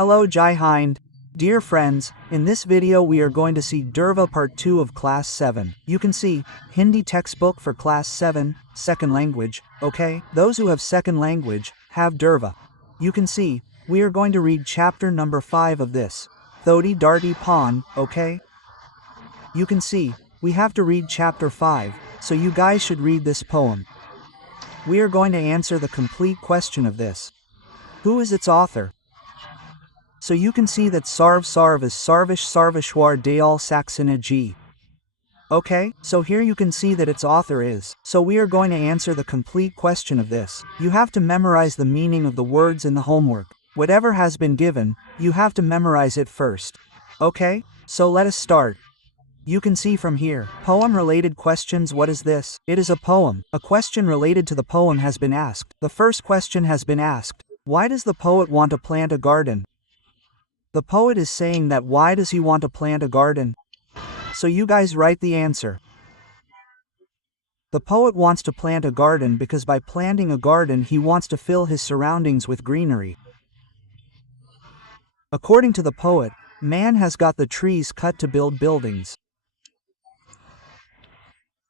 Hello Jai Hind. Dear friends, in this video we are going to see Durva Part 2 of Class 7. You can see, Hindi textbook for Class 7, second language, okay? Those who have second language, have Durva. You can see, we are going to read chapter number 5 of this. Thodi Dharti Paun, okay? You can see, we have to read chapter 5, so you guys should read this poem. We are going to answer the complete question of this. Who is its author? So you can see that Sarv is Sarvish Sarvishwar Dayal Saxena G. Okay, so here you can see that its author is. So we are going to answer the complete question of this. You have to memorize the meaning of the words in the homework. Whatever has been given, you have to memorize it first. Okay, so let us start. You can see from here, poem-related questions. What is this? It is a poem. A question related to the poem has been asked. The first question has been asked. Why does the poet want to plant a garden? The poet is saying that why does he want to plant a garden? So you guys write the answer. The poet wants to plant a garden because by planting a garden he wants to fill his surroundings with greenery. According to the poet, man has got the trees cut to build buildings.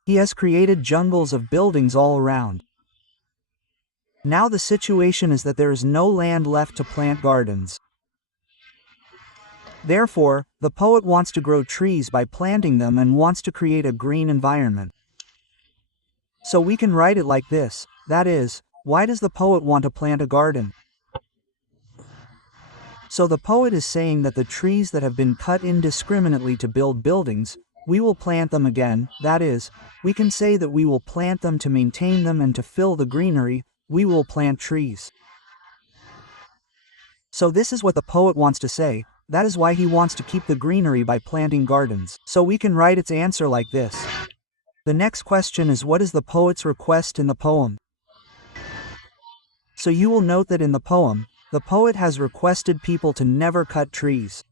He has created jungles of buildings all around. Now the situation is that there is no land left to plant gardens. Therefore, the poet wants to grow trees by planting them and wants to create a green environment. So we can write it like this, that is, why does the poet want to plant a garden? So the poet is saying that the trees that have been cut indiscriminately to build buildings, we will plant them again, that is, we can say that we will plant them to maintain them and to fill the greenery, we will plant trees. So this is what the poet wants to say. That is why he wants to keep the greenery by planting gardens. So we can write its answer like this. The next question is what is the poet's request in the poem? So you will note that in the poem, the poet has requested people to never cut trees.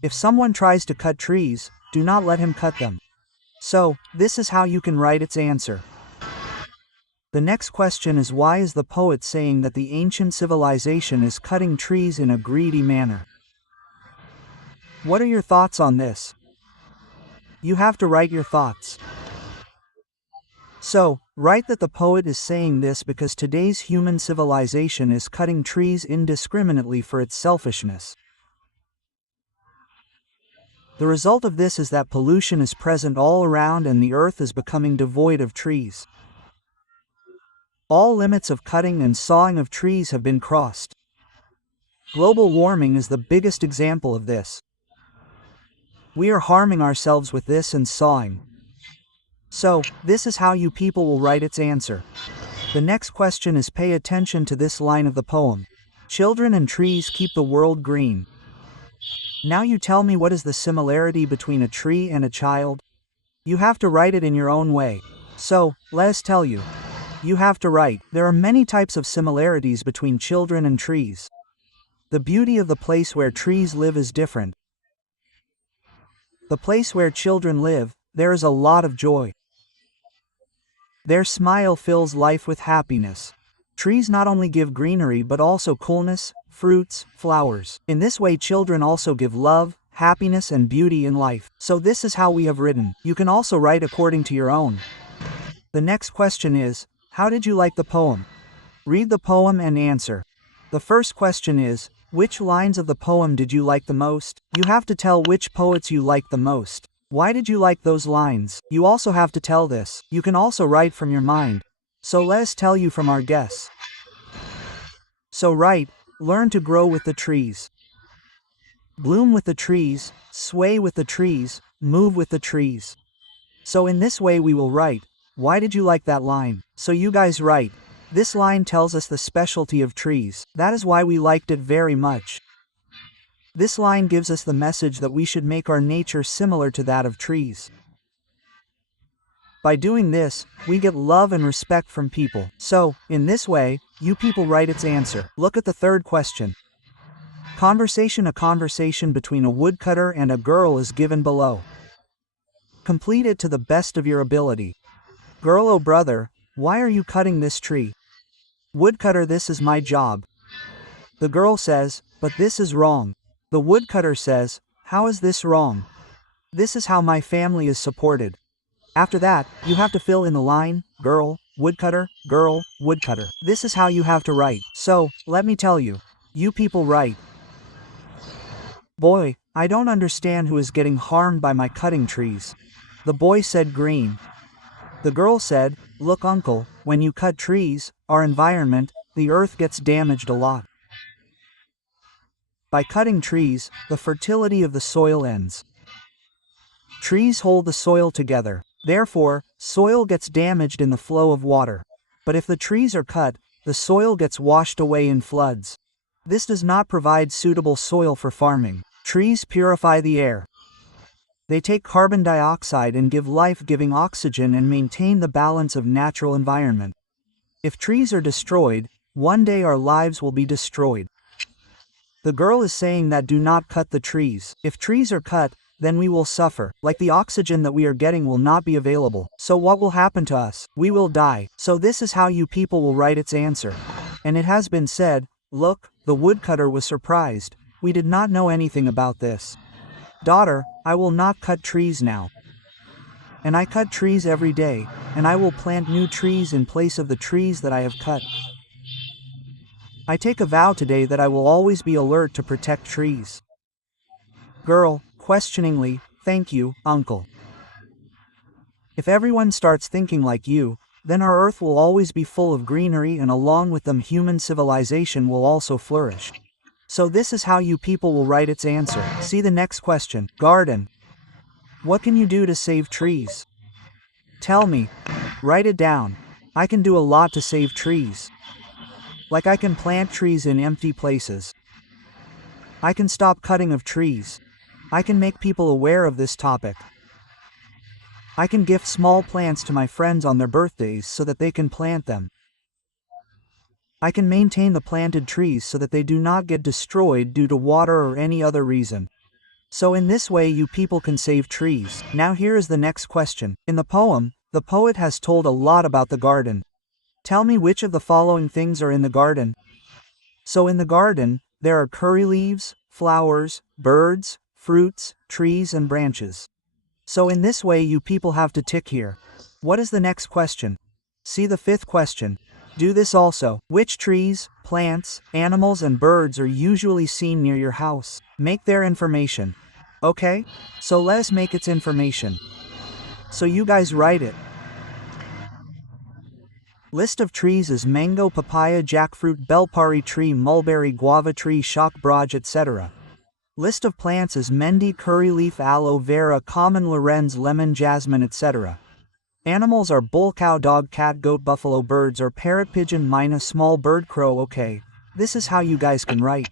If someone tries to cut trees, do not let him cut them. So, this is how you can write its answer. The next question is why is the poet saying that the ancient civilization is cutting trees in a greedy manner? What are your thoughts on this? You have to write your thoughts. So, write that the poet is saying this because today's human civilization is cutting trees indiscriminately for its selfishness. The result of this is that pollution is present all around and the earth is becoming devoid of trees. All limits of cutting and sawing of trees have been crossed. Global warming is the biggest example of this. We are harming ourselves with this and sawing. So, this is how you people will write its answer. The next question is pay attention to this line of the poem. Children and trees keep the world green. Now you tell me what is the similarity between a tree and a child? You have to write it in your own way. So, let us tell you. You have to write, there are many types of similarities between children and trees. The beauty of the place where trees live is different. The place where children live, there is a lot of joy. Their smile fills life with happiness. Trees not only give greenery but also coolness, fruits, flowers. In this way children also give love, happiness and beauty in life. So this is how we have written. You can also write according to your own. The next question is, how did you like the poem? Read the poem and answer. The first question is, which lines of the poem did you like the most? You have to tell which poets you like the most. Why did you like those lines? You also have to tell this. You can also write from your mind. So let us tell you from our guess. So write, learn to grow with the trees. Bloom with the trees, sway with the trees, move with the trees. So in this way we will write, why did you like that line? So you guys write, this line tells us the specialty of trees. That is why we liked it very much. This line gives us the message that we should make our nature similar to that of trees. By doing this, we get love and respect from people. So, in this way, you people write its answer. Look at the third question. Conversation. A conversation between a woodcutter and a girl is given below. Complete it to the best of your ability. Girl, oh brother, why are you cutting this tree? Woodcutter, this is my job. The girl says, "But this is wrong." The woodcutter says, "How is this wrong? This is how my family is supported." After that, you have to fill in the line, girl, woodcutter, girl, woodcutter. This is how you have to write. So, let me tell you. You people write. Boy, I don't understand who is getting harmed by my cutting trees. The boy said green. The girl said, "Look uncle, when you cut trees, our environment, the earth gets damaged a lot. By cutting trees, the fertility of the soil ends. Trees hold the soil together. Therefore, soil gets damaged in the flow of water. But if the trees are cut, the soil gets washed away in floods. This does not provide suitable soil for farming. Trees purify the air. They take carbon dioxide and give life-giving oxygen and maintain the balance of natural environment. If trees are destroyed, one day our lives will be destroyed." The girl is saying that do not cut the trees. If trees are cut, then we will suffer. Like the oxygen that we are getting will not be available. So what will happen to us? We will die. So this is how you people will write its answer. And it has been said, look, the woodcutter was surprised. We did not know anything about this. Daughter, I will not cut trees now. And I cut trees every day, and I will plant new trees in place of the trees that I have cut. I take a vow today that I will always be alert to protect trees. Girl, questioningly, thank you, uncle. If everyone starts thinking like you, then our earth will always be full of greenery, and along with them human civilization will also flourish. So this is how you people will write its answer. See the next question. Garden. What can you do to save trees? Tell me. Write it down. I can do a lot to save trees. Like I can plant trees in empty places. I can stop cutting of trees. I can make people aware of this topic. I can gift small plants to my friends on their birthdays so that they can plant them. I can maintain the planted trees so that they do not get destroyed due to water or any other reason. So in this way you people can save trees. Now here is the next question. In the poem, the poet has told a lot about the garden. Tell me which of the following things are in the garden. So in the garden, there are curry leaves, flowers, birds, fruits, trees and branches. So in this way you people have to tick here. What is the next question? See the fifth question. Do this also. Which trees, plants, animals and birds are usually seen near your house? Make their information. Okay? So let us make its information. So you guys write it. List of trees is mango, papaya, jackfruit, bellpari tree, mulberry, guava tree, shak braj, etc. List of plants is mendi, curry leaf, aloe vera, common lorenz, lemon, jasmine, etc. Animals are bull, cow, dog, cat, goat, buffalo, birds or parrot, pigeon, myna, small bird, crow. Okay, this is how you guys can write.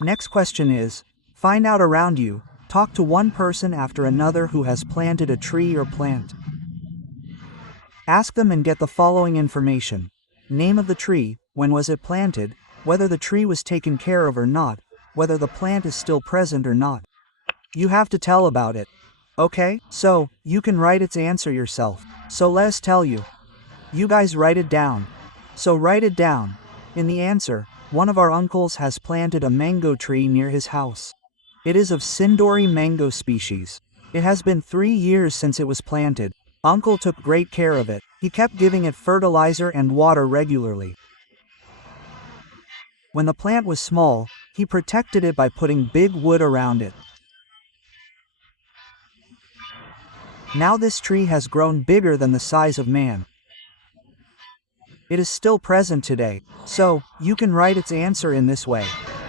Next question is, find out around you, talk to one person after another who has planted a tree or plant. Ask them and get the following information. Name of the tree, when was it planted, whether the tree was taken care of or not, whether the plant is still present or not. You have to tell about it. Okay, so, you can write its answer yourself. So let us tell you. You guys write it down. So write it down. In the answer, one of our uncles has planted a mango tree near his house. It is of Sindori mango species. It has been 3 years since it was planted. Uncle took great care of it. He kept giving it fertilizer and water regularly. When the plant was small, he protected it by putting big wood around it. Now this tree has grown bigger than the size of man. It is still present today, so you can write its answer in this way.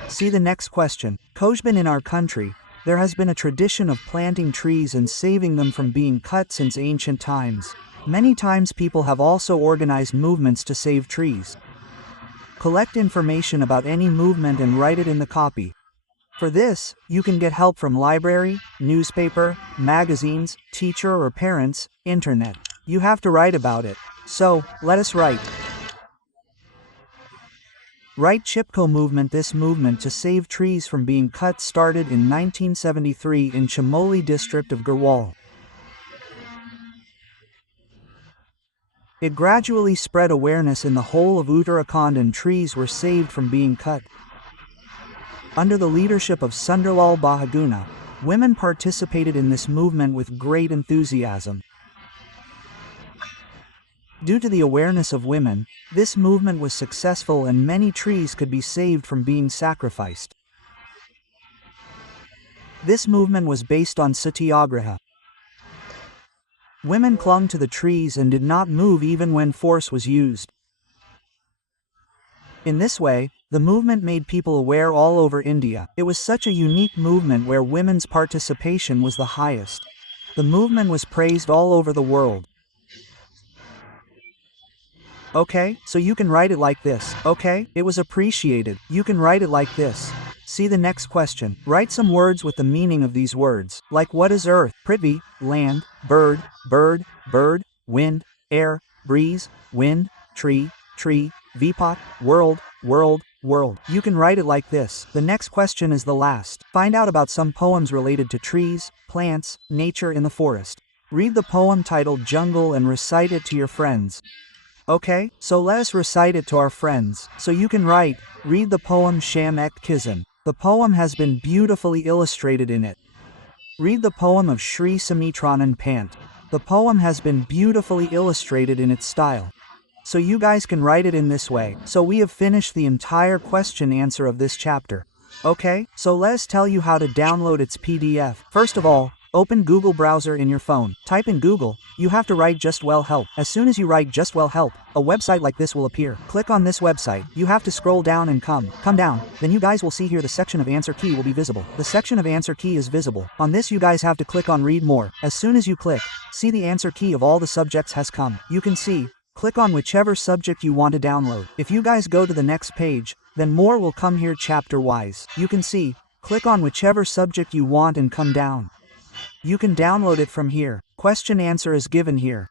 See the next question. Kojban, in our country, there has been a tradition of planting trees and saving them from being cut since ancient times. Many times people have also organized movements to save trees. Collect information about any movement and write it in the copy. For this, you can get help from library, newspaper, magazines, teacher or parents, internet. You have to write about it. So, let us write. Write Chipko movement. This movement to save trees from being cut started in 1973 in Chamoli district of Garhwal. It gradually spread awareness in the whole of Uttarakhand and trees were saved from being cut. Under the leadership of Sunderlal Bahuguna, women participated in this movement with great enthusiasm. Due to the awareness of women, this movement was successful and many trees could be saved from being sacrificed. This movement was based on satyagraha. Women clung to the trees and did not move even when force was used. In this way, the movement made people aware all over India. It was such a unique movement where women's participation was the highest. The movement was praised all over the world. Okay, so you can write it like this. Okay, it was appreciated. You can write it like this. See the next question. Write some words with the meaning of these words, like what is earth, prithvi, land, bird, bird, wind, air, breeze, wind, tree, vipat, world. You can write it like this. The next question is the last. Find out about some poems related to trees, plants, nature in the forest. Read the poem titled Jungle and recite it to your friends. Okay, so let us recite it to our friends. So you can write, read the poem Sham Ek Kizan. The poem has been beautifully illustrated in it. Read the poem of Shri Sumitranan Pant. The poem has been beautifully illustrated in its style. So you guys can write it in this way. So we have finished the entire question answer of this chapter. Okay, so let's tell you how to download its PDF. First of all, open Google browser in your phone. Type in Google. You have to write Just Well Help. As soon as you write Just Well Help, a website like this will appear. Click on this website. You have to scroll down and come down. Then you guys will see here the section of answer key will be visible. The section of answer key is visible. On this you guys have to click on read more. As soon as you click, see the answer key of all the subjects has come. You can see, click on whichever subject you want to download. If you guys go to the next page, then more will come here chapter wise. You can see, click on whichever subject you want and come down. You can download it from here. Question answer is given here.